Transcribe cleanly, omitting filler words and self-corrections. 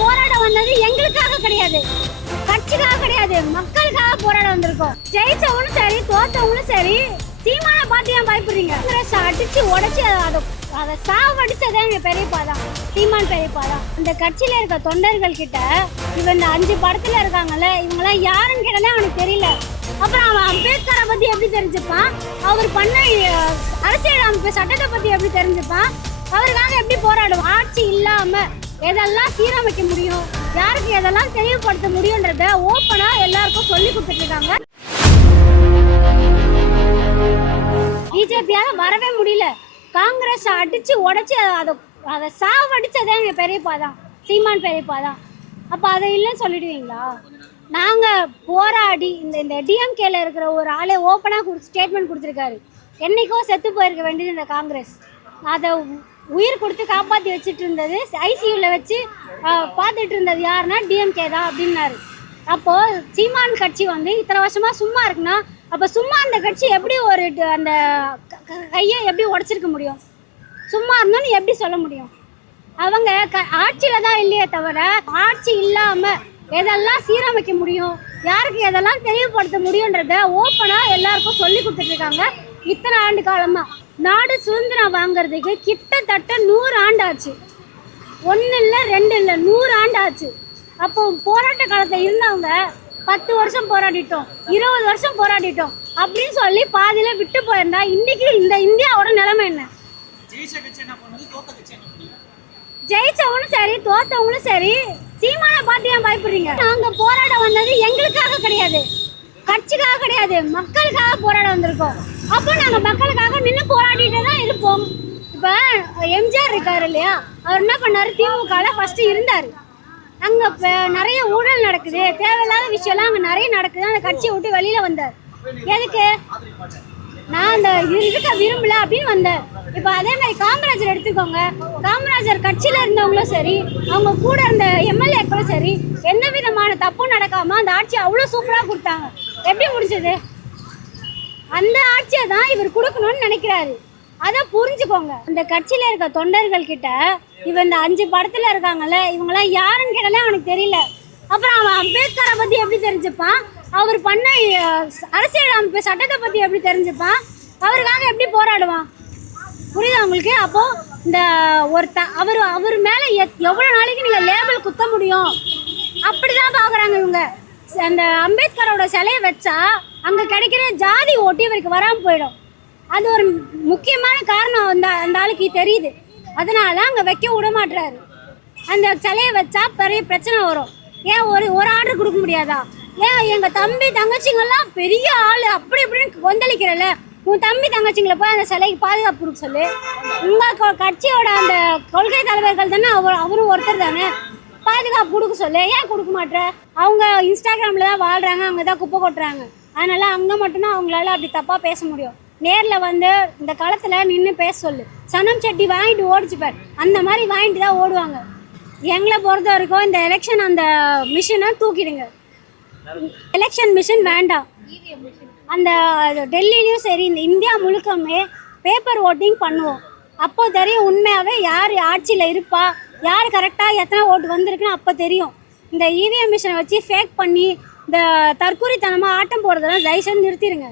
போராட வந்தது எங்களுக்காக கிடையாது, கட்சிக்காக கிடையாது, மக்களுக்காக போராட வந்திருக்கோம். ஜெயிச்சவங்களும் சரி தோத்தவங்களும் சரி சீமான பார்த்து ஏன் பயப்படுறீங்க? அடிச்சு உடைச்சு அதை சாவடிச்சதே எங்க பெரியப்பா தான், சீமான் பெரியப்பா தான். இந்த கட்சியில இருக்க தொண்டர்கள் கிட்ட இவன் இந்த 5 படத்துல இருக்காங்கல்ல, இவங்கெல்லாம் யாருன்னு கேட்டாலே அவனுக்கு தெரியல. அப்புறம் அவன் அம்பேத்கரை பத்தி எப்படி தெரிஞ்சுப்பான்? அவர் பண்ண அரசியல் அமைப்பு சட்டத்தை பத்தி எப்படி தெரிஞ்சுப்பான்? அவருக்காக எப்படி போராடுவான்? ஆட்சி இல்லாம எதெல்லாம் சீரமைக்க முடியும், யாருக்கு எதெல்லாம் தெளிவுபடுத்த முடியும்ன்றத ஓப்பனா எல்லாருக்கும் சொல்லி கொடுத்துட்டு இருக்காங்க. பிஜேபியால வரவே முடியல. காங்கிரஸ் அடிச்சு உடைச்சு அதை சாவடிச்சதே எங்க பெரியப்பா தான், சீமான் பெரியப்பா தான். அப்ப அதை இல்லைன்னு சொல்லிடுவீங்களா? நாங்க போராடி இந்த டிஎம்கேல இருக்கிற ஒரு ஆளே ஓப்பனா ஸ்டேட்மெண்ட் கொடுத்துருக்காரு. என்னைக்கோ செத்து போயிருக்க வேண்டியது இந்த காங்கிரஸ், அதை உயிர் கொடுத்து காப்பாற்றி வச்சுட்டு இருந்தது, ஐசியூவில் வச்சு பார்த்துட்டு இருந்தது யாருன்னா டிஎம்கே தான் அப்படின்னாரு. அப்போது சீமான் கட்சி இத்தனை வருஷமாக சும்மா இருக்குன்னா, அப்போ சும்மா அந்த கட்சி எப்படி ஒரு அந்த கையை எப்படி உடச்சிருக்க முடியும்? சும்மா இருந்தோன்னு எப்படி சொல்ல முடியும்? அவங்க ஆட்சியில் தான் இல்லையே தவிர, ஆட்சி இல்லாமல் எதெல்லாம் சீரமைக்க முடியும், யாருக்கு எதெல்லாம் தெளிவுபடுத்த முடியுன்றத ஓப்பனாக எல்லாருக்கும் சொல்லி கொடுத்துட்டு இருக்காங்க. இத்தனை ஆண்டு காலமாக நாடு சுதந்திரம் வாங்கிறதுக்கு கிட்டத்தட்ட 100 ஆண்டு ஆச்சு. 1 இல்லை 2 இல்லை 100 ஆண்டு ஆச்சு. அப்போ போராட்ட காலத்தில் இருந்தவங்க 10 வருஷம் போராடிட்டோம், 20 வருஷம் போராடிட்டோம் அப்படின்னு சொல்லி பாதியில விட்டு போயிருந்தா இன்னைக்கு இந்த இந்தியாவோட நிலைமை என்ன? ஜெயிச்சவங்களும் சரி தோத்தவங்களும் சரி சீமான பார்த்து ஏன் பயப்படுறீங்க? நாங்க போராட வந்தது எங்களுக்காக கிடையாது, கட்சிக்காக கிடையாது, மக்களுக்காக போராட வந்திருக்கோம். அப்போ நாங்க மக்களுக்காக நின்று போராடிட்டு தான் இருப்போம். இப்ப எம்ஜிஆர் இருக்காரு இல்லையா, அவர் என்ன பண்ணாரு? திமுகல ஃபர்ஸ்ட் இருந்தாரு. அங்க நிறைய ஊழல் நடக்குது, தேவையில்லாத விஷயம்லாம் அங்க நிறைய நடக்குது, அந்த கட்சியை விட்டு வெளியில வந்தார். எதுக்கு? நான் அந்த இருக்க விரும்பல அப்படின்னு வந்தேன். இப்ப அதே மாதிரி காமராஜர் எடுத்துக்கோங்க. காமராஜர் கட்சியில இருந்தவங்களும் சரி, அவங்க கூட இருந்த எம்எல்ஏக்களும் சரி, எந்த விதமான தப்பும் நடக்காம அந்த ஆட்சி அவ்வளவு சூப்பரா கொடுத்தாங்க. எப்படி முடிஞ்சது? அந்த ஆட்சியை தான் இவர் கொடுக்கணும்னு நினைக்கிறாரு. அதை புரிஞ்சுக்கோங்க. இந்த கட்சியில இருக்க தொண்டர்கள் கிட்ட இவன் இந்த 5 படத்துல இருக்காங்கல்ல, இவங்கெல்லாம் யாருன்னு கேட்டாலே அவனுக்கு தெரியல. அப்புறம் அவன் அம்பேத்கரை பத்தி எப்படி தெரிஞ்சுப்பான்? அவர் பண்ண அரசியல் அமைப்பு சட்டத்தை பத்தி எப்படி தெரிஞ்சுப்பான்? அவருக்காக எப்படி போராடுவான்? புரியுதா உங்களுக்கு? அப்போ இந்த அவர் மேல எவ்வளவு நாளைக்கு நீங்க லேபிள் குத்த முடியும்? அப்படிதான் பாக்குறாங்க இவங்க. அந்த அம்பேத்கரோட சிலையை வச்சா அங்க கிடைக்கிற ஜாதி ஓட்டு இவருக்கு வராம போயிடும். அது ஒரு முக்கியமான காரணம் அந்த ஆளுக்கு தெரியுது. அதனால அங்க வைக்க விட மாட்டாரு. அந்த சிலையை வச்சா பெரிய பிரச்சனை வரும். ஏன் ஒரு ஆர்டர் கொடுக்க முடியாதா? ஏன் எங்க தம்பி தங்கச்சிங்கெல்லாம் பெரிய ஆளு அப்படி இப்படின்னு கொந்தளிக்கிறல, உன் தம்பி தங்கச்சிங்களை போய் அந்த சிலைக்கு பாதுகாப்பு கொடுக்க சொல்லு. உங்க கட்சியோட அந்த கொள்கை தலைவர்கள் தானே, அவரும் ஒருத்தர் தானே, பாதுகாப்பு கொடுக்க சொல்லு. ஏன் கொடுக்க மாட்டேற? அவங்க இன்ஸ்டாகிராம்ல தான் வாழ்றாங்க, அங்கே தான் குப்பை கொட்டுறாங்க. அதனால அங்கே மட்டும்தான் அவங்களால அப்படி தப்பா பேச முடியும். நேரில் இந்த காலத்தில் நின்று பேச சொல்லு. சனம் சட்டி வாங்கிட்டு ஓடிச்சுப்பார், அந்த மாதிரி வாங்கிட்டு தான் ஓடுவாங்க. எங்களை பொறுத்த வரைக்கும் இந்த எலெக்ஷன் அந்த மிஷினை தூக்கிடுங்க. எலெக்ஷன் மிஷின் வேண்டாம். அந்த டெல்லியிலையும் சரி இந்த இந்தியா முழுக்கமே பேப்பர் ஓட்டிங் பண்ணுவோம். அப்போ தெரியும் உண்மையாகவே யார் ஆட்சியில் இருப்பா, யார் கரெக்டாக எத்தனை ஓட்டு வந்திருக்குன்னு அப்போ தெரியும். இந்த இவிஎம் மிஷினை வச்சு ஃபேக் பண்ணி இந்த தற்கொலைத்தனமாக ஆட்டம் போடுறதெல்லாம் தயவுசெய்து நிறுத்திடுங்க.